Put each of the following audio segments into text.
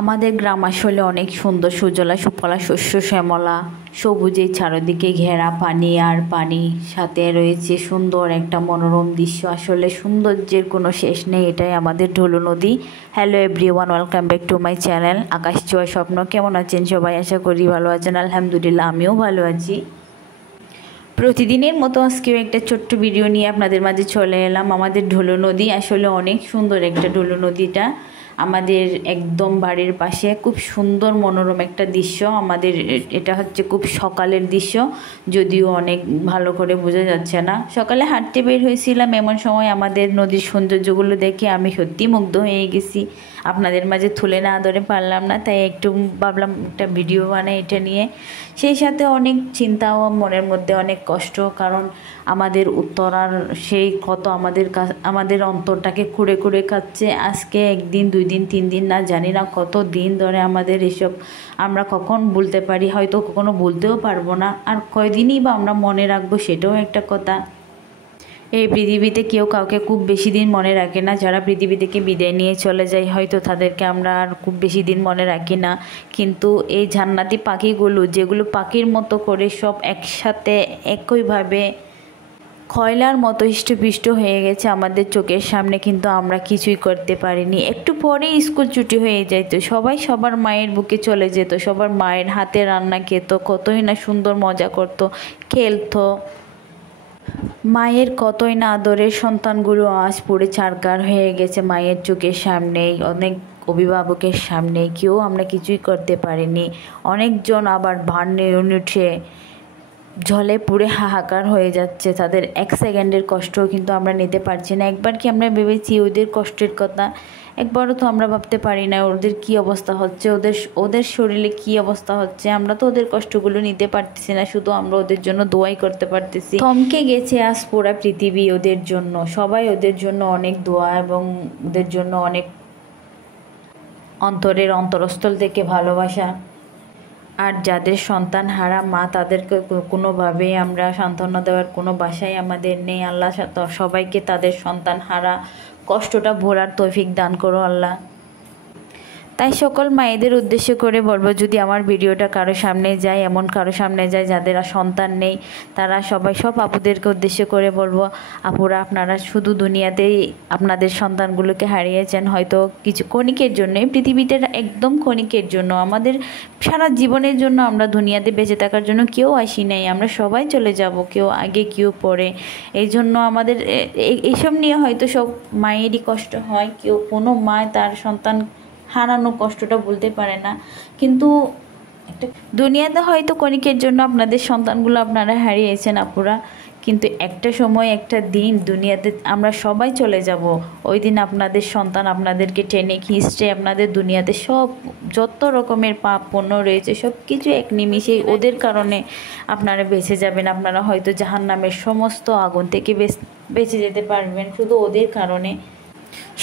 আমাদের গ্রাম আসলে অনেক সুন্দর, সুজলা সুফলা, শস্য শ্যামলা, সবুজে চারদিকে ঘেরা পানি আর পানি, সাথে রয়েছে সুন্দর একটা মনোরম দৃশ্য। আসলে সৌন্দর্যের কোনো শেষ নেই। এটাই আমাদের ঢোলু নদী। Hello everyone, welcome back to my channel Akash Chhoa Swapna. কেমন আছেন সবাই? আশা করি ভালো আছেন। আলহামদুলিল্লাহ, আমিও ভালো আছি। প্রতিদিনের মতো আজকেও একটা ছোট্ট ভিডিও নিয়ে আপনাদের মাঝে চলে এলাম। আমাদের ঢোলু নদী আসলে অনেক সুন্দর একটা ঢোলু নদীটা আমাদের একদম বাড়ির পাশে। খুব সুন্দর মনোরম একটা দৃশ্য। আমাদের এটা হচ্ছে খুব সকালের দৃশ্য, যদিও অনেক ভালো করে বোঝা যাচ্ছে না। সকালে হাঁটতে বের হয়েছিলাম, এমন সময় আমাদের নদীর সৌন্দর্যগুলো দেখে আমি সত্যি মুগ্ধ হয়ে গেছি। আপনাদের মাঝে তুলে না ধরে পারলাম না, তাই একটু ভাবলাম একটা ভিডিও বানাই এটা নিয়ে। সেই সাথে অনেক চিন্তাও মনের মধ্যে, অনেক কষ্ট, কারণ আমাদের উত্তরার সেই কত আমাদের অন্তরটাকে খুঁড়ে খুঁড়ে খাচ্ছে। আজকে একদিন, 2 দিন, 3 দিন না, জানি না কত দিন ধরে আমাদের এসব আমরা কখন ভুলতে পারি, হয়তো কখনো ভুলতেও পারবো না। আর কয়দিনই বা আমরা মনে রাখবো, সেটাও একটা কথা। এই পৃথিবীতে কেউ কাউকে খুব বেশি দিন মনে রাখে না। যারা পৃথিবী থেকে বিদায় নিয়ে চলে যায়, হয়তো তাদেরকে আমরা আর খুব বেশি দিন মনে রাখি না। কিন্তু এই জান্নাতি পাখিগুলো, যেগুলো পাখির মতো করে সব একসাথে একইভাবে কয়লার মতো হৃষ্টপুষ্ট হয়ে গেছে আমাদের চোখের সামনে, কিন্তু আমরা কিছুই করতে পারিনি। একটু পরেই স্কুল ছুটি হয়ে যেত, সবাই সবার মায়ের বুকে চলে যেত, সবার মায়ের হাতে রান্না খেত, কতই না সুন্দর মজা করত, খেলতো। মায়ের কতই না আদরের সন্তানগুলো আজ পুরো ছারখার হয়ে গেছে মায়ের চোখের সামনেই। অনেক অভিভাবকের সামনে কেউ আমরা কিছুই করতে পারিনি। অনেকজন আবার ভার নিয়ে উঠে জলে পুড়ে হাহাকার হয়ে যাচ্ছে। তাদের 1 সেকেন্ডের কষ্টও কিন্তু আমরা নিতে পারছি না। একবার কি আমরা ভেবেছি ওদের কষ্টের কথা? একবারও তো আমরা ভাবতে পারি না ওদের কি অবস্থা হচ্ছে, ওদের শরীরে কি অবস্থা হচ্ছে। আমরা তো ওদের কষ্টগুলো নিতে পারতেছি না, শুধু আমরা ওদের জন্য দোয়াই করতে পারতেছি। থমকে গেছে আজ পুরা পৃথিবী ওদের জন্য। সবাই ওদের জন্য অনেক দোয়া এবং ওদের জন্য অনেক অন্তরের অন্তরস্থল থেকে ভালোবাসা। আর যাদের সন্তান হারা মা, তাদেরকে কোনোভাবেই আমরা সান্ত্বনা দেওয়ার কোনো বাসাই আমাদের নেই। আল্লাহ সবাইকে তাদের সন্তান হারা কষ্টটা ভোলার তৌফিক দান করো আল্লাহ। তাই সকল মায়েদের উদ্দেশ্য করে বলবো, যদি আমার ভিডিওটা কারো সামনে যায়, এমন কারো সামনে যায় যাদের সন্তান নেই, তারা সবাই, সব আপুদেরকে উদ্দেশ্য করে বলবো, আপুরা আপনারা শুধু দুনিয়াতেই আপনাদের সন্তানগুলোকে হারিয়েছেন হয়তো কিছু ক্ষণিকের জন্য, পৃথিবীতে একদম ক্ষণিকের জন্য। আমাদের সারা জীবনের জন্য আমরা দুনিয়াতে বেঁচে থাকার জন্য কেউ আসি নাই, আমরা সবাই চলে যাব, কেউ আগে কেউ পরে। এই জন্য আমাদের এইসব নিয়ে হয়তো সব মায়েরই কষ্ট হয়। কোনো মা তার সন্তান হারানো কষ্টটা বলতে পারে না, কিন্তু একটা দুনিয়াতে হয়তো ক্ষণিকের জন্য আপনাদের সন্তানগুলো আপনারা হারিয়েছেন আপুরা, কিন্তু একটা সময়, একটা দিন দুনিয়াতে আমরা সবাই চলে যাব। ওই দিন আপনাদের সন্তান আপনাদেরকে টেনে খিঁচড়ে আপনাদের দুনিয়াতে সব যত রকমের পাপ পুণ্য রয়েছে সব কিছু এক নিমিষেই ওদের কারণে আপনারা বেঁচে যাবেন। আপনারা হয়তো জাহান্নামের সমস্ত আগুন থেকে বেঁচে যেতে পারবেন শুধু ওদের কারণে।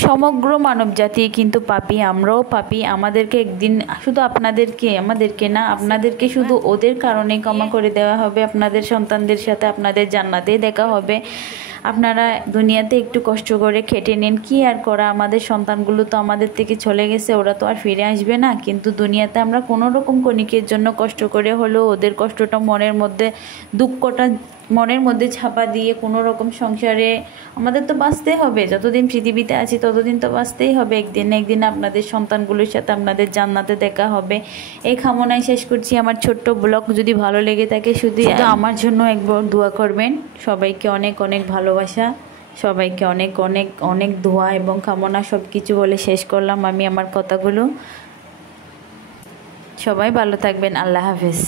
সমগ্র মানব জাতি কিন্তু পাপী, আমরাও পাপী। আমাদেরকে একদিন শুধু আমাদেরকে না, আপনাদেরকে শুধু ওদের কারণে ক্ষমা করে দেওয়া হবে। আপনাদের সন্তানদের সাথে আপনাদের জান্নাতে দেখা হবে। আপনারা দুনিয়াতে একটু কষ্ট করে খেটে নিন, কি আর করা। আমাদের সন্তানগুলো তো আমাদের থেকে চলে গেছে, ওরা তো আর ফিরে আসবে না। কিন্তু দুনিয়াতে আমরা কোনো রকম ক্ষণিকের জন্য কষ্ট করে হলেও ওদের কষ্টটা মনের মধ্যে, দুঃখটা মনের মধ্যে ছাপা দিয়ে কোনো রকম সংসারে আমাদের তো বাঁচতে হবে। যতদিন পৃথিবীতে আছি ততদিন তো বাঁচতেই হবে। একদিন না একদিন আপনাদের সন্তানগুলোর সাথে আপনাদের জান্নাতে দেখা হবে। এই কামনায় শেষ করছি আমার ছোট্ট ব্লগ। যদি ভালো লেগে থাকে শুধু আমার জন্য একবার দোয়া করবেন। সবাইকে অনেক অনেক ভালোবাসা, সবাইকে অনেক অনেক অনেক দোয়া এবং কামনা, সব কিছু বলে শেষ করলাম আমি আমার কথাগুলো। সবাই ভালো থাকবেন। আল্লাহ হাফেজ।